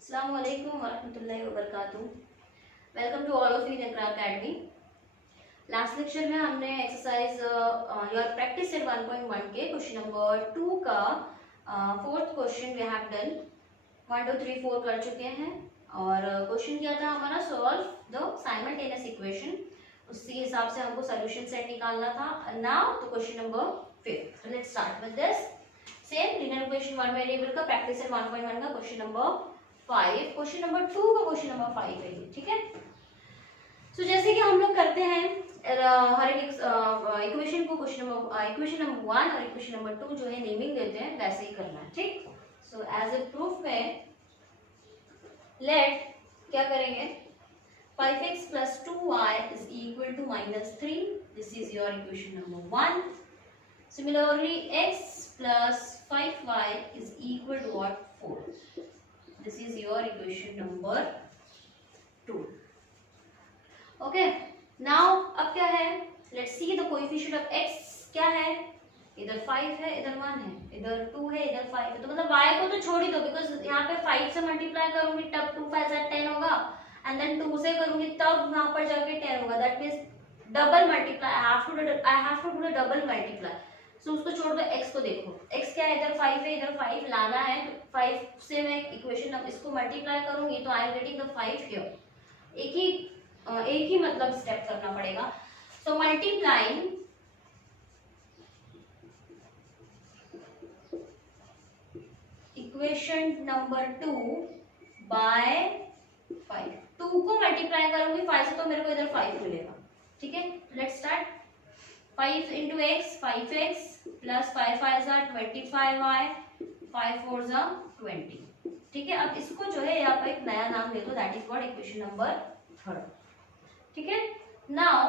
अस्सलाम वालेकुम वरहमतुल्लाहि वबरकातुहू। Welcome to all of you in Iqra academy. Last lecture में हमने एक्सरसाइज योर प्रैक्टिस सेट 1.1 के क्वेश्चन नंबर 2 का fourth question we have done 1 2 3 4 कर चुके हैं और क्वेश्चन क्या था हमारा, सॉल्व द साइमल्टेनियस इक्वेशन। उसी हिसाब से हमको सॉल्यूशन सेट निकालना था। नाउ तो question number 5, let's start with this. Same linear equation one variable का प्रैक्टिस सेट 1.1 का क्वेश्चन नंबर 5, क्वेश्चन नंबर 2 का क्वेश्चन नंबर 5 है ये, ठीक है। सो जैसे कि हम लोग करते हैं हर एक इक्वेशन को इक्वेशन नंबर 1 और इक्वेशन नंबर 2 जो है नेमिंग देते हैं, वैसे ही करना है, ठीक। सो एज ए प्रूफ में लेट क्या करेंगे, 5x plus 2y is equal to -3. This is your equation number 1. Similarly, x plus 5y is equal to what? 4. This is your equation number 2. Okay. Now अब क्या है? Let's see the coefficient of x क्या है? इधर 5 है, इधर 1 है, इधर 2 है, इधर 5 है। तो मतलब y को तो छोड़ ही दो, बिकॉज यहाँ पे 5 से मल्टीप्लाई करूंगी तब 2 5 10 होगा, एंड देन 2 से करूंगी तब वहां पर जाके 10 होगा। That means double multiply, I have to do the double multiply. So उसको छोड़ दो, x को देखो, x क्या है, इधर 5 है, इधर 5 लाना है, तो 5 से मैं इक्वेशन अब इसको मल्टीप्लाई करूंगी तो I am getting the 5 here. एक ही मतलब स्टेप करना पड़ेगा। सो मल्टीप्लाइंग इक्वेशन नंबर 2 बाय 5, 2 को मल्टीप्लाई करूंगी 5 से तो मेरे को इधर 5 मिलेगा, ठीक है। Let's start. 5 into x 5x plus 5 5 are 25y 5 4 are 20, ठीक है। अब इसको जो है यहाँ पर एक नया नाम दे दो, that is what equation number 3, ठीक है। नाउ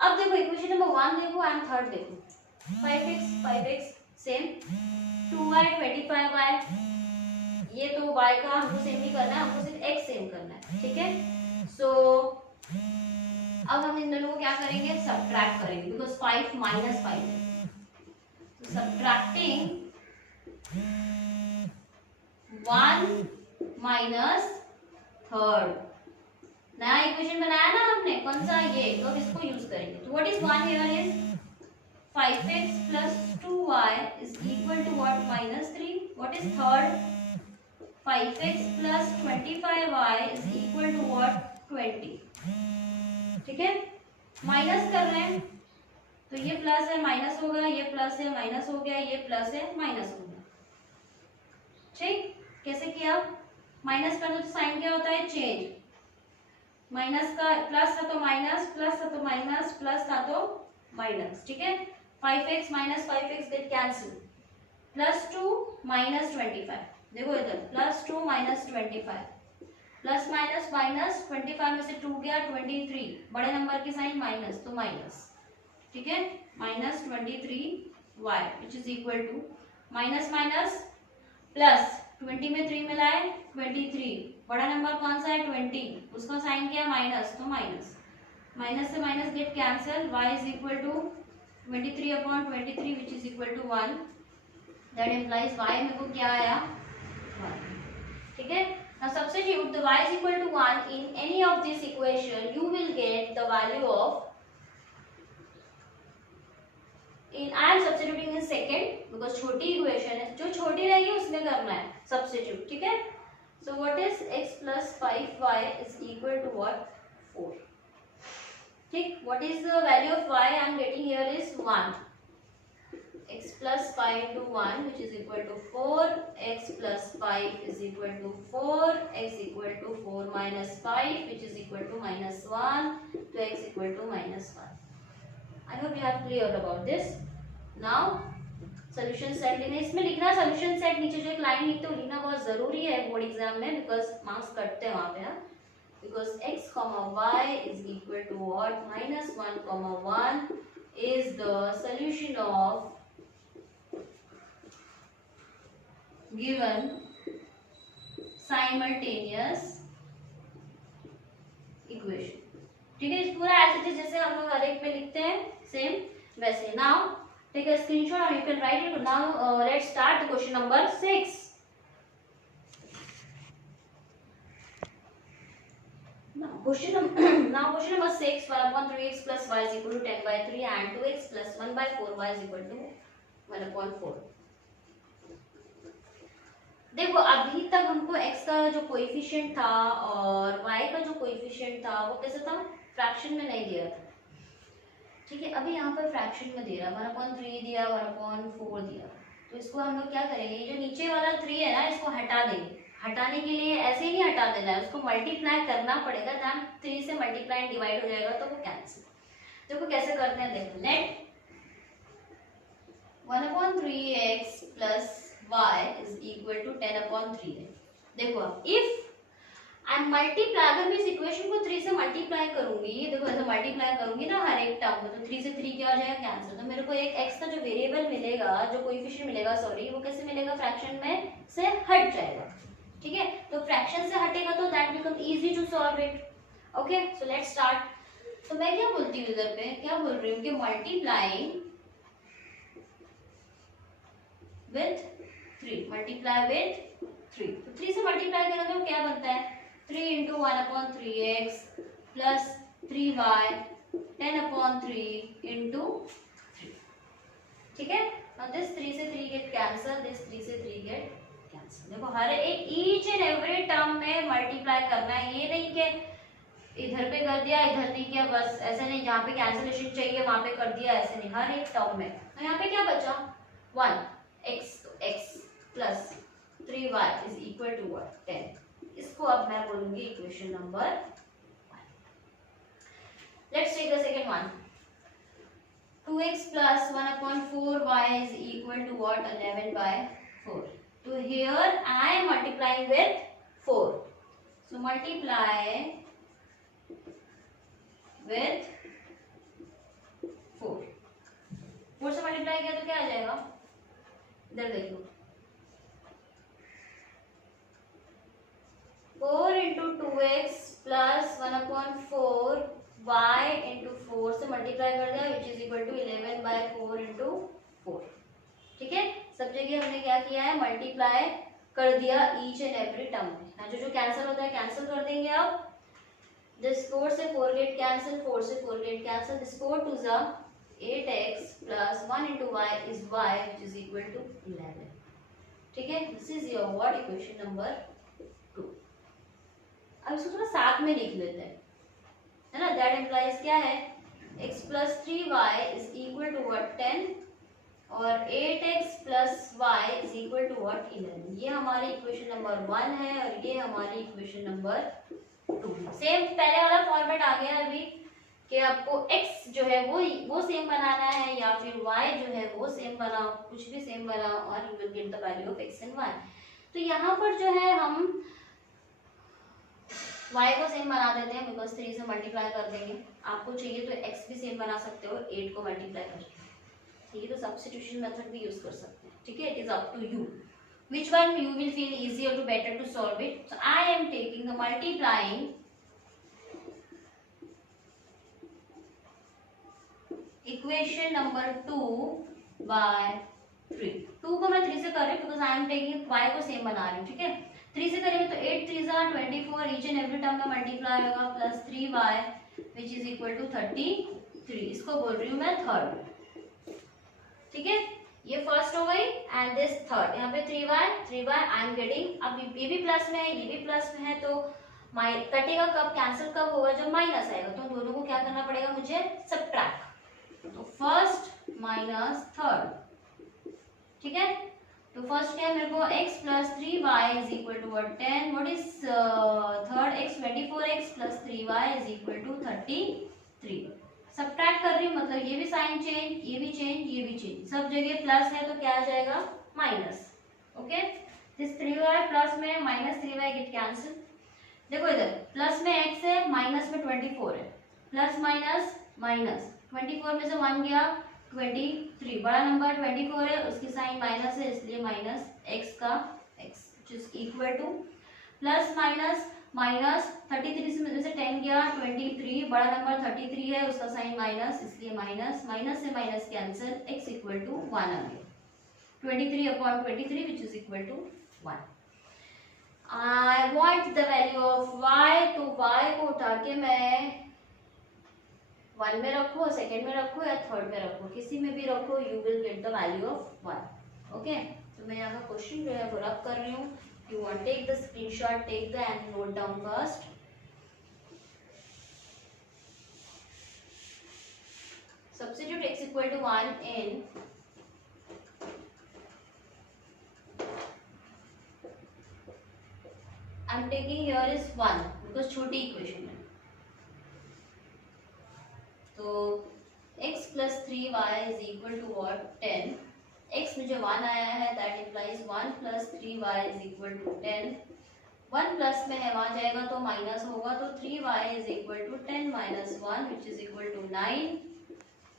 अब देखो इक्वेशन नंबर 1 देखो एंड 3 देखो, 5x सेम, 2y 25y, ये तो y का हमको सेम ही करना है, हमको सिर्फ x सेम करना है, ठीक है। सो अब हम इन दोनों को क्या करेंगे, सब्ट्रैक्ट करेंगे, बिकॉज 5 माइनस 5 है। तो सब्ट्रैक्टिंग 1 माइनस 3, नया इक्वेशन बनाया ना हमने, कौन सा ये, तो इसको यूज करेंगे। तो what is 1 here is 5x plus 2y is equal to what, -3. What is third, 5x plus 25y is equal to what, 20, ठीक है। माइनस कर रहे हैं तो ये प्लस है माइनस हो गया, ये प्लस है माइनस हो गया, ये प्लस है माइनस हो गया, ठीक। कैसे किया, माइनस कर दो तो साइन क्या होता है, चेंज। माइनस का प्लस था तो माइनस, प्लस था तो माइनस, प्लस था तो माइनस, ठीक है। 5x minus 5x get cancel, +2 minus 25, देखो इधर +2 माइनस 25, प्लस माइनस माइनस 25 में से 2 गया 23, बड़े नंबर की साइन माइनस तो माइनस, ठीक है, -23y which is equal to minus minus plus 20 में 3 मिलाए 23, बड़ा नंबर कौन सा है 20, उसका साइन किया माइनस तो माइनस, माइनस से minus get cancel, y is equal to 23/23 which is equal to 1, that implies y मेरे को क्या आया 1, ठीक है। Now substitute the y is equal to 1 in any of this equation, you will get the value of, I am substituting in second because छोटी equation है, जो छोटी रहेगी उसमें करना है substitute, ठीक है। So what is x plus 5y is equal to what, 4, ठीक। What is the value of y I am getting here is 1, x plus 5 into 1 which is equal to 4, x plus 5 is equal to 4, x equal to 4 minus 5 which is equal to -1, to x equal to -1. I hope you are clear about this. Now solution set लेना, इसमें लिखना solution set, नीचे जो एक line लिखते हो लिखना बहुत जरूरी है बोर्ड एग्जाम में, बिकॉज मार्क्स कटते हैं वहाँ पे, हाँ, because x comma y is equal to what, -1 comma 1 is the solution of given simultaneous equation, ठीक है। पूरा ऐसे जैसे हम लोग हर एक पे लिखते हैं सेम वैसे। नाउ टेक अ स्क्रीनशॉट और you can write it. Now let's start the question number 6। now question number 6, 1 upon 3x plus y is equal to 10 by 3 and 2x plus 1 by 4 y is equal to 1 upon 4. देखो अभी तक हमको x का जो coefficient था और y का जो कोएफिशिएंट था वो कैसे था, फ्रैक्शन में नहीं दिया था, ठीक है। अभी यहाँ पर फ्रैक्शन में दे रहा है, 1/3 दिया, 1/4 दिया। तो इसको हम लोग क्या करेंगे, ये जो नीचे वाला 3 है ना, इसको हटा देंगे। हटाने के लिए ऐसे ही नहीं हटा देना है, उसको मल्टीप्लाई करना पड़ेगा। जब 3 से मल्टीप्लाई एंड डिवाइड हो जाएगा तो वो कैंसिल। देखो कैसे करते हैं, देखो let 1/3x plus y is equal to 10/3 है। देखो अब इफ आई मल्टीप्लाई, अगर मैं इस इक्वेशन को 3 से मल्टीप्लाई करूंगी, देखो ऐसे मल्टीप्लाई करूंगी ना हर एक टर्म को, तो 3 से 3 क्या हो जाएगा, कैंसिल। तो मेरे को एक x का जो वेरिएबल मिलेगा, जो कोएफिशिएंट मिलेगा, सॉरी, वो कैसे मिलेगा, फ्रैक्शन में से हट जाएगा, ठीक है। तो फ्रैक्शन से हटेगा तो that become easy to solve it. Okay, so let's start. तो मैं क्या बोलती हूँ इधर पे, क्या बोल रही हूँ कि मल्टीप्लाइंग विथ 3, मल्टीप्लाई विथ 3। तो 3 से मल्टीप्लाई करेंगे तो क्या बनता है, 3 into 1/3x plus 3y 10/3 into 3, ठीक है। Now this 3 से 3 get cancel, this 3 से 3 get cancel। देखो हर एक each and every term में मल्टीप्लाई करना है, ये नहीं कि इधर पे कर दिया इधर नहीं किया, बस ऐसे नहीं, जहाँ पे कैंसिलेशन चाहिए वहां पे कर दिया, ऐसे नहीं, हर एक टर्म में। तो यहाँ पे क्या बचा, 1x, तो x plus 3y is equal to 10। इसको अब मैं बोलूंगी equation number 1। Let's take the second one, 2x plus 1/4y is equal to what, 11/4. So here I am multiplying with 4. So multiply with 4. 4 से मल्टीप्लाई किया तो क्या आ जाएगा, इधर देखो, 4 into 2x plus 1/4 y into 4 से मल्टीप्लाई कर दिया, which is equal to 11/4 into 4, ठीक है। सब जगह हमने क्या किया है, मल्टीप्लाई कर दिया ईच एंड एवरी टर्म में ना, जो जो कैंसिल होता है कैंसिल कर देंगे। अब दिस 4 से 4 गेट कैंसिल, 4 से 4 get cancel, this 4 to 8x plus 1 into y is y, which is equal to 11, ठीक है। This is your what, equation number 2। अब इसको थोड़ा साथ में लिख लेते हैं, है ना। दैट इम्प्लाइज क्या है, x plus 3y is equal to what, 10, और 8x plus y is equal to what, 11। ये हमारी इक्वेशन नंबर 1 है और ये हमारी इक्वेशन नंबर 2 है। सेम पहले वाला फॉर्मेट आ गया अभी कि आपको x जो है वो सेम बनाना है, या फिर y जो है वो सेम बनाओ, कुछ भी सेम बनाओ, और you will get the value of x and y। तो यहाँ पर जो है हम y को सेम बना देते हैं, बिकॉज 3 से मल्टीप्लाई कर देंगे। आपको चाहिए तो x भी सेम बना सकते हो 8 को मल्टीप्लाई करके, ठीक है। तो सब्स्टिट्यूशन मेथड भी यूज कर सकते हैं, ठीक है। It is up to you which one you will feel easier to better to solve it. So I am taking the multiplying equation number 2 by 3। 2 को मैं 3 से कर रही हूँ because I am taking y को सेम बना रही हूँ, ठीक है। 3 से करेंगे तो 8 3 जा 24, ईच एंड एवरी टर्म में मल्टीप्लाई होगा, plus 3y which is equal to 33। इसको बोल रही हूँ मैं थर्ड, ठीक है। ये फर्स्ट हो गई एंड दिस थर्ड। यहाँ पे 3y आई एम गेटिंग, अब ये भी प्लस में है ये भी प्लस में है, तो कटेगा कब, कैंसिल कब होगा, जब माइनस आएगा। तो दोनों को क्या करना पड़ेगा मुझे, सब्ट्रैक्ट। तो फर्स्ट माइनस थर्ड, ठीक है। तो फर्स्ट क्या है मेरे को, x plus 3y is equal to what, 10। what is third, x 24x plus 3y is equal to 33। Subtract कर रही हूँ, मतलब ये भी साइन चेंज, ये भी चेंज, ये भी चेंज, सब जगह प्लस है तो क्या आ जाएगा, minus. Okay, this 3y plus में माइनस 3y गेट कैंसिल। देखो इधर प्लस में x है, माइनस में 24 है, प्लस माइनस माइनस, 24 में से 1 गया 23, बड़ा नंबर 24 है, उसकी साइन माइनस है, इसलिए माइनस x का x which is equal to plus minus minus 33 में से 10 गया 23, बड़ा नंबर 33 है, उसका साइन माइनस, इसलिए माइनस, माइनस से minus cancel, x equal to 1 आ गया, 23/23 which is equal to 1। I want the value of y, तो y को उठा के मैं 1 में रखो, सेकेंड में रखो या थर्ड में रखो, किसी में भी रखो, you will get the value of 1। Okay, तो मैं यहाँ क्वेश्चन जो है वो रब कर रही हूँ। You want take the screenshot, take the and note down first. Substitute x equal to 1 in I'm taking here is 1 because छोटी इक्वेशन है, तो x plus 3y is equal to what 10। x मुझे 1 आया है, that implies 1 plus 3y is equal to 10। 1 plus में है, वहां जाएगा तो माइनस होगा, तो 3y is equal to 10 minus 1 which is equal to 9।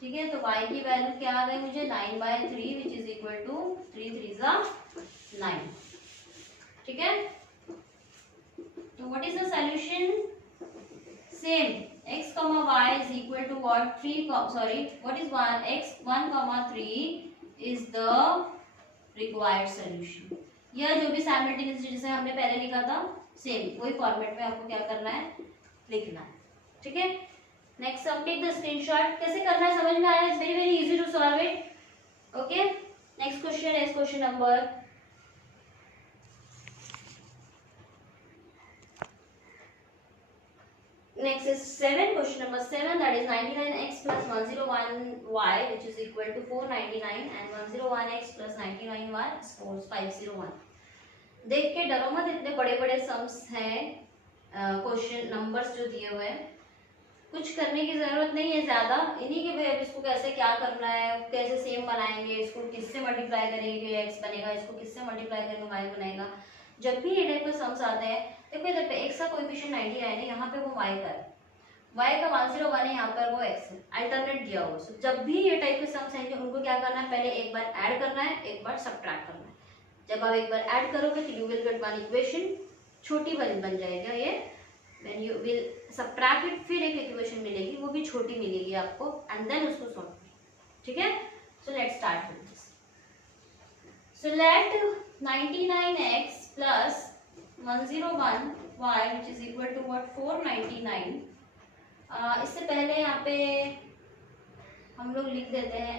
ठीक है, तो y की वैल्यू क्या आ गई मुझे 9/3 विच इज इक्वल टू 3 3 9। ठीक है, तो what is the solution? Same x, y is equal to what 3 sorry what is 1 1, 3 is the required solution. यह जो भी साइमल्टेनियसली जैसे हमने पहले लिखा था सेम वही फॉर्मेट में आपको क्या करना है, लिखना है। ठीक है, next sum, take the screenshot. कैसे करना है समझ में आया? It's very very easy to solve it. Okay, next question is question number next is 7, question number 7, that is 99x plus 101y which is equal to 499 and 101x plus 99y is 501। देख के डरो मत, इतने बड़े बड़े sums हैं, question numbers जो दिए हुए हैं, कुछ करने की जरूरत नहीं है ज्यादा। इन्हीं के भाई अब इसको कैसे क्या करना है, कैसे सेम बनाएंगे, इसको किससे मल्टीप्लाई करेंगे x बनेगा, इसको किससे मल्टीप्लाई करेंगे y बनेगा। जब भी ये टाइप के सम्स आते हैं, देखो इधर पे x का कोएफिशिएंट 90 आया ना, यहाँ पे वो y का है, y का 101 है, यहाँ पर वो x है, अल्टरनेट दिया हुआ। So, जब भी ये टाइप के सम्स आएंगे उनको क्या करना है, पहले एक बार ऐड करना है, एक बार सब्ट्रैक्ट करना है। जब आप एक बार ऐड करोगे तो you will get one equation, छोटी बन जाएगा ये। When you will subtract it, फिर एक इक्वेशन मिलेगी, वो भी छोटी मिलेगी आपको, एंड देन उसको सॉल्व करें। ठीक है, सो let's start with this. So let 99x plus 101y which is equal to what 499। इससे पहले यहाँ पे हम लोग लिख देते हैं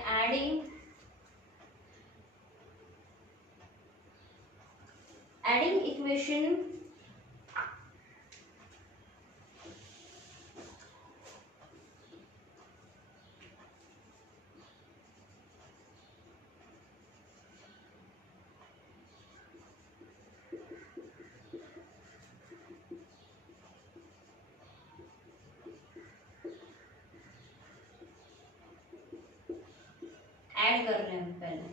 एडिंग इक्वेशन ऐड कर रहे हैं पहले।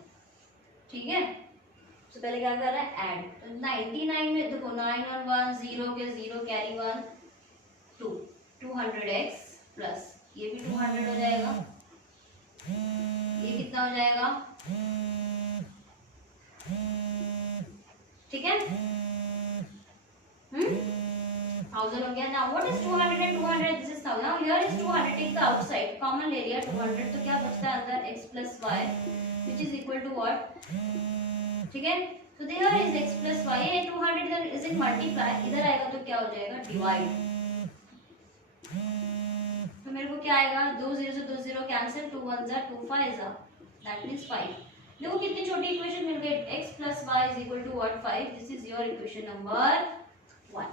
ठीक है, तो पहले क्या कर रहा है ऐड, तो 99 में देखो 9 और 1 0 के 0 कैरी 1 2 200x प्लस ये भी 200 हो जाएगा, ये कितना हो जाएगा, ठीक है 1000 हो गया। Now what is 200 and 200? This is now here is 200, take the outside, common ले लिया 200, तो क्या बचता है अंदर x plus y which is equal to what, ठीक है, तो there is x plus y, ये 200 इधर इज इन मल्टीप्लाई, इधर आएगा तो क्या हो जाएगा डिवाइड, तो मेरे को क्या आएगा 2 0 से 2 0 कैंसिल, 2 1 जा 2 5 जा, दैट मींस 5। देखो कितनी छोटी इक्वेशन मिल गई, x plus y is equal to what 5, this is your equation number 1।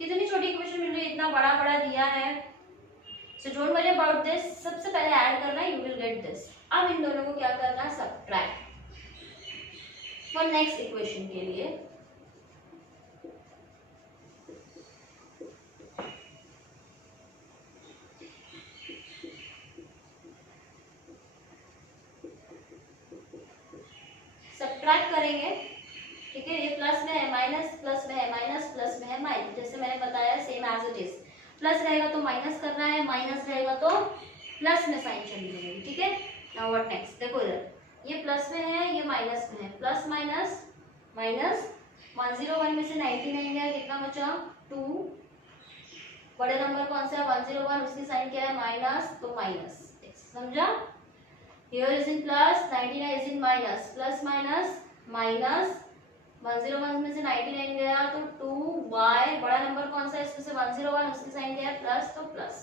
कितनी छोटी इक्वेशन मिल रही है, इतना बड़ा बड़ा दिया है, so don't worry about this. सबसे पहले ऐड करना है, यू विल गेट दिस। अब इन दोनों को क्या करना है, सब्ट्रैक्ट फॉर नेक्स्ट इक्वेशन के लिए। सब्ट्रैक्ट करेंगे, ठीक है, ये प्लस में है माइनस, प्लस में है माइनस, प्लस में है माइनस, जैसे मैंने बताया same as it is. Plus रहेगा तो माइनस करना है, माइनस रहेगा तो प्लस में साइन चेंज होगी। ठीक है, नाउ व्हाट नेक्स्ट, देखो इधर ये प्लस में है, ये माइनस में है, प्लस माइनस माइनस, 101 में से 99 गया, कितना बचा 2, बड़े नंबर कौन सा है 101, उसकी साइन क्या है माइनस, तो माइनस, समझा। Here is in plus, 99 is in minus, plus minus minus 101 में से 99 गया तो 2y, बड़ा नंबर कौन सा है इसमें से 101, उसकी साइन क्या है प्लस, तो प्लस।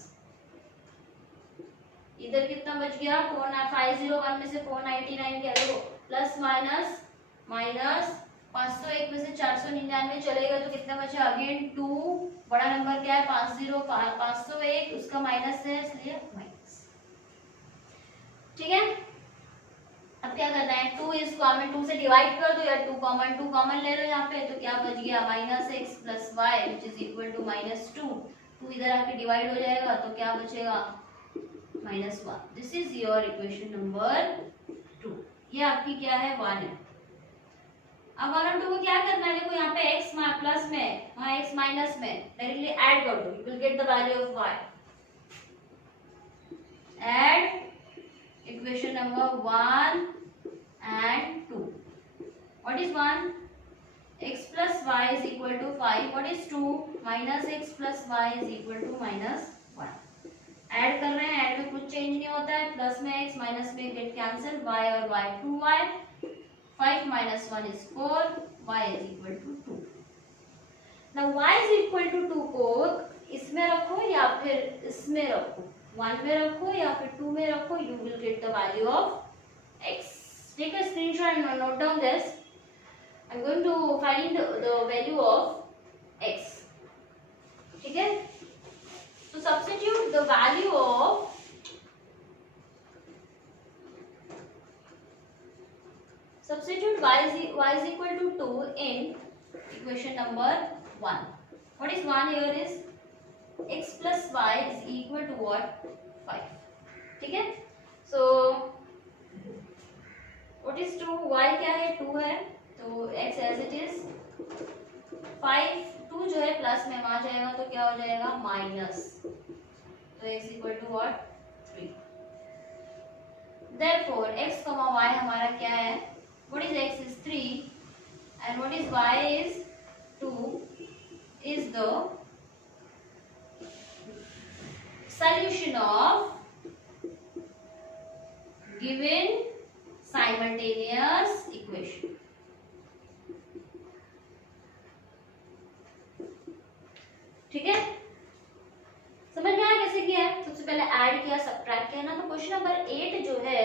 इधर कितना बच गया 501 में से 499 गया, देखो प्लस माइनस माइनस, 501 में से 499 चलेगा तो कितना बचा अगेन 2, बड़ा नंबर क्या है 501, उसका माइनस है इसलिए माइनस। ठीक है, अब क्या करना है 2 इज कॉमन, 2 से डिवाइड कर दो या 2 कॉमन ले लो यहाँ पे, तो क्या बच गया minus x plus y which is equal to minus 2। 2 इधर आके डिवाइड हो जाएगा तो क्या बचेगा -1। This is your equation number 2। ये आपकी क्या है 1 है। अब 1 और 2 को क्या करना है, देखो यहाँ पे x प्लस में, वहाँ x माइनस में, डायरेक्टली ऐड कर दो, you will get the value of y। Add equation number 1 and 2. What is 1? X plus y is equal to 5. What is 2? Minus x plus y is equal to minus 1. Add कर रहे हैं, add में कुछ change नहीं होता है, plus में x minus में गेट कैंसिल, y और y 2y, 5 minus 1 is 4, y is equal to 2. Now y is equal to 2 को इसमें रखो या फिर इसमें रखो, 1 में रखो या फिर 2 में रखो, you will get the value of x. Take a screenshot and note down this. I'm going to find the value of x. ठीक है, तो substitute the value of y is equal to 2 in equation number 1. What is 1 here is x plus y is equal to what 5. ठीक है, so what is 2, y क्या है 2 है, तो x as it is 5, 2 जो है प्लस में वहां जाएगा तो क्या हो जाएगा माइनस, तो x equal to what 3। therefore x, y हमारा क्या है, what is x is 3 and what is y is 2 is the solution of given simultaneous equation. ठीक है, समझ में आया कैसे किया है। सबसे पहले ऐड किया, सब्ट्रैक्ट किया ना, तो क्वेश्चन नंबर 8 जो है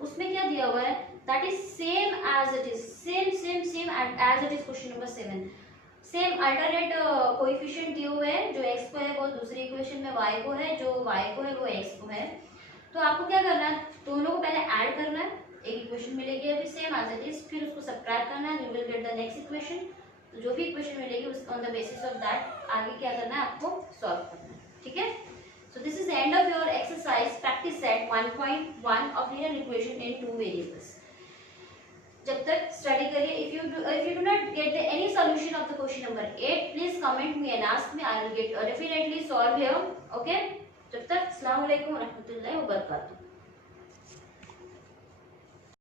उसमें क्या दिया हुआ है, that is same as it is, same as it is question number 7। Same alternate coefficient दिए हुए हैं, जो x को है वो दूसरी इक्वेशन में y को है, जो y को है वो x को है। तो आपको क्या करना है, दोनों को पहले ऐड करना है, एक इक्वेशन मिलेगी अभी सेम एज इट इज, फिर उसको सब्ट्रैक्ट करना है, you will get the next equation. तो जो भी इक्वेशन मिलेगी उस on the basis of that आगे क्या करना है आपको सॉल्व करना है। ठीक है, so this is the end of your exercise practice set 1.1 of linear equation in 2 variables. जब तक स्टडी करिए, if you do not get any solution of the question number 8, please comment me and ask me, I will get definitely solve here. Okay, जब तक अस्सलाम वालेकुम व रहमतुल्लाहि व बरकातहू।